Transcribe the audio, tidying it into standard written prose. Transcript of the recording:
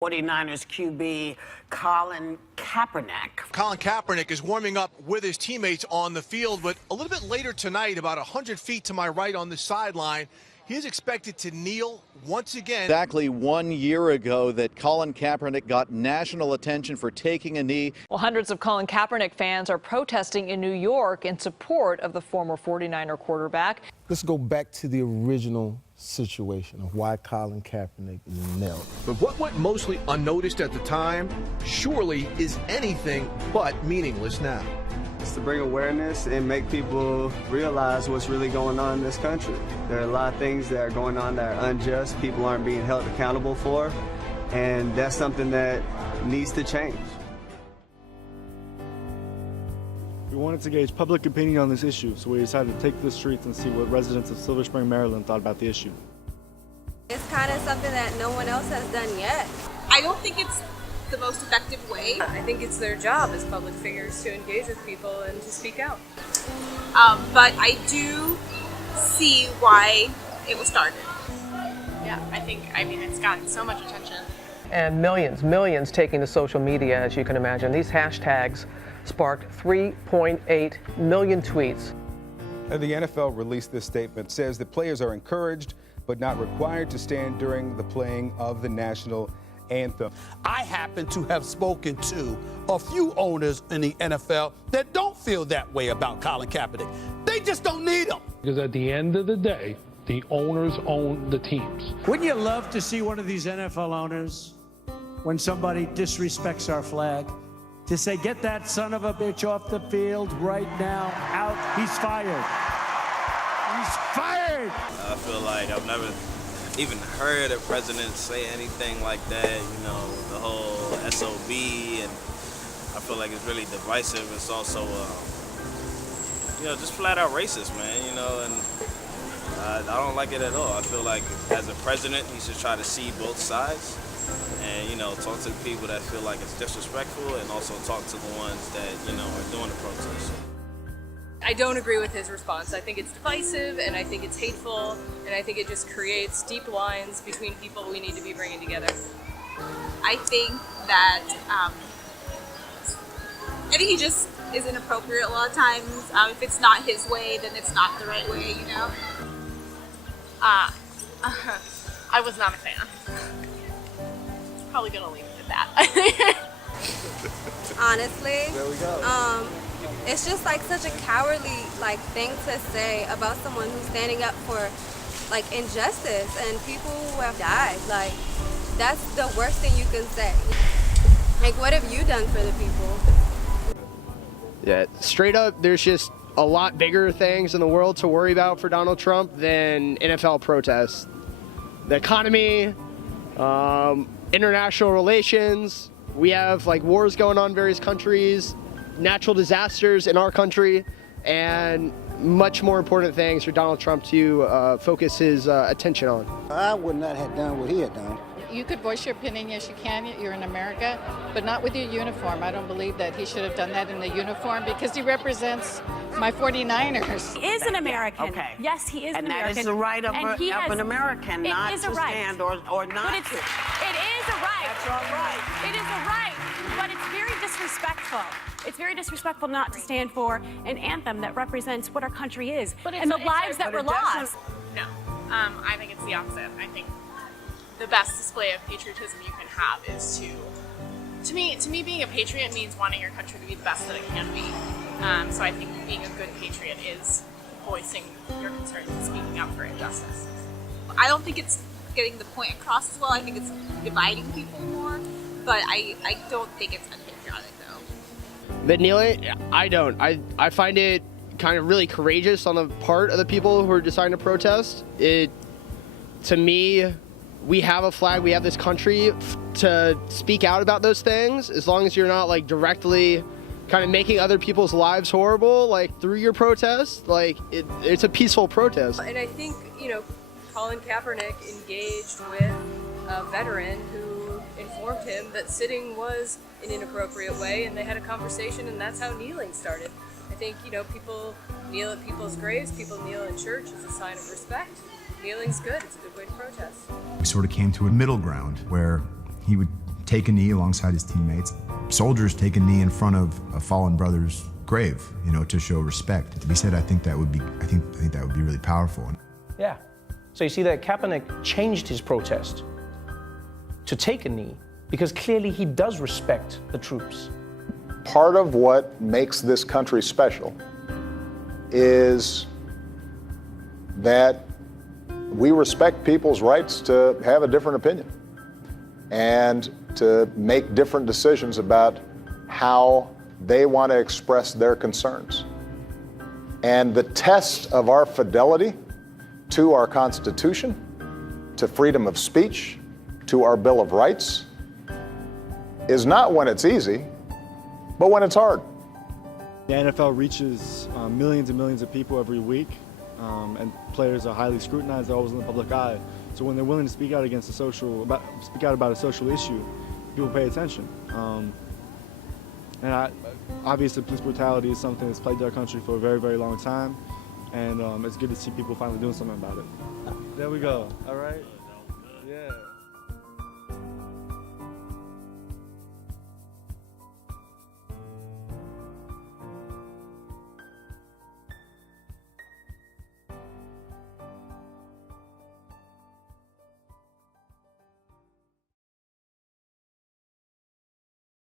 49ers QB Colin Kaepernick. Colin Kaepernick is warming up with his teammates on the field, but a little bit later tonight, about 100 feet to my right on the sideline, he is expected to kneel once again. Exactly 1 year ago that Colin Kaepernick got national attention for taking a knee. Well, hundreds of Colin Kaepernick fans are protesting in New York in support of the former 49er quarterback. Let's go back to the original situation of why Colin Kaepernick knelt. But what went mostly unnoticed at the time surely is anything but meaningless now. It's to bring awareness and make people realize what's really going on in this country. There are a lot of things that are going on that are unjust, people aren't being held accountable for, and that's something that needs to change. We wanted to gauge public opinion on this issue, so we decided to take to the streets and see what residents of Silver Spring, Maryland thought about the issue. It's kind of something that no one else has done yet. I don't think it's the most effective way. I think it's their job as public figures to engage with people and to speak out. But I do see why it was started. Yeah, I mean, it's gotten so much attention. And millions taking to social media, as you can imagine. These hashtags sparked 3.8 million tweets. And the NFL released this statement, says that players are encouraged but not required to stand during the playing of the national anthem. I happen to have spoken to a few owners in the NFL that don't feel that way about Colin Kaepernick. They just don't need him. Because at the end of the day, the owners own the teams. Wouldn't you love to see one of these NFL owners, when somebody disrespects our flag, to say, get that son of a bitch off the field right now, out, he's fired. He's fired! I feel like I've never even heard a president say anything like that, you know, the whole SOB, and I feel like it's really divisive. It's also, you know, just flat out racist, man, you know, and I don't like it at all. I feel like as a president, he should try to see both sides and, you know, talk to the people that feel like it's disrespectful and also talk to the ones that, you know, are doing the protest. I don't agree with his response. I think it's divisive, and I think it's hateful, and I think it just creates deep lines between people we need to be bringing together. I think that, I think he just is inappropriate a lot of times. If it's not his way, then it's not the right way, you know? I was not a fan. Probably gonna leave it at that. Honestly, There we go. it's just like such a cowardly thing to say about someone who's standing up for injustice and people who have died. Like, that's the worst thing you can say. Like, what have you done for the people? Yeah, straight up, there's just a lot bigger things in the world to worry about for Donald Trump than NFL protests. The economy, international relations, we have wars going on in various countries, natural disasters in our country, and much more important things for Donald Trump to focus his attention on. I would not have done what he had done. You could voice your opinion, yes you can, you're in America, but not with your uniform. I don't believe that he should have done that in the uniform because he represents my 49ers. He is an American. Okay. Yes, he is an American. And that is the right of an American not to stand or not It is a right. That's all right. It is a right, but it's very disrespectful. It's very disrespectful not to stand for an anthem that represents what our country is and the lives that were lost. No, I think it's the opposite. I think the best display of patriotism you can have is to me, being a patriot means wanting your country to be the best that it can be. So I think being a good patriot is voicing your concerns and speaking up for injustice. I don't think it's getting the point across as well. I think it's dividing people more, but I don't think it's unpatriotic though. But kneeling, I don't. I find it kind of really courageous on the part of the people who are deciding to protest. To me, we have a flag, we have this country to speak out about those things, as long as you're not directly kind of making other people's lives horrible through your protest. It's a peaceful protest. And I think, Colin Kaepernick engaged with a veteran who informed him that sitting was an inappropriate way, and they had a conversation, and that's how kneeling started. I think, people kneel at people's graves, people kneel in church as a sign of respect. Kneeling's good. It's a good way to protest. We sort of came to a middle ground where he would take a knee alongside his teammates. Soldiers take a knee in front of a fallen brother's grave, you know, to show respect. To be said, I think that would be really powerful. Yeah. So you see that Kaepernick changed his protest to take a knee because clearly he does respect the troops. Part of what makes this country special is that we respect people's rights to have a different opinion and to make different decisions about how they want to express their concerns. And the test of our fidelity to our Constitution, to freedom of speech, to our Bill of Rights, is not when it's easy, but when it's hard. The NFL reaches millions and millions of people every week, and players are highly scrutinized. They're always in the public eye. So when they're willing to speak out against speak out about a social issue, people pay attention. And obviously, police brutality is something that's plagued our country for a very, very long time, and it's good to see people finally doing something about it. There we go. All right. Yeah.